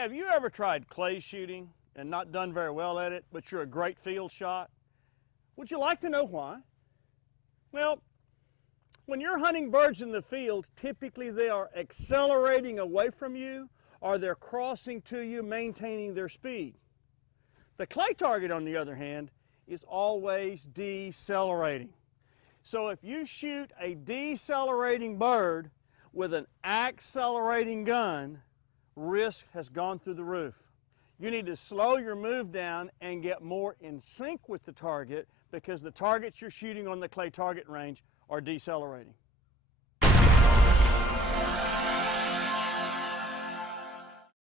Have you ever tried clay shooting and not done very well at it, but you're a great field shot? Would you like to know why? Well, when you're hunting birds in the field, typically they are accelerating away from you or they're crossing to you, maintaining their speed. The clay target, on the other hand, is always decelerating. So if you shoot a decelerating bird with an accelerating gun, risk has gone through the roof. You need to slow your move down and get more in sync with the target because the targets you're shooting on the clay target range are decelerating.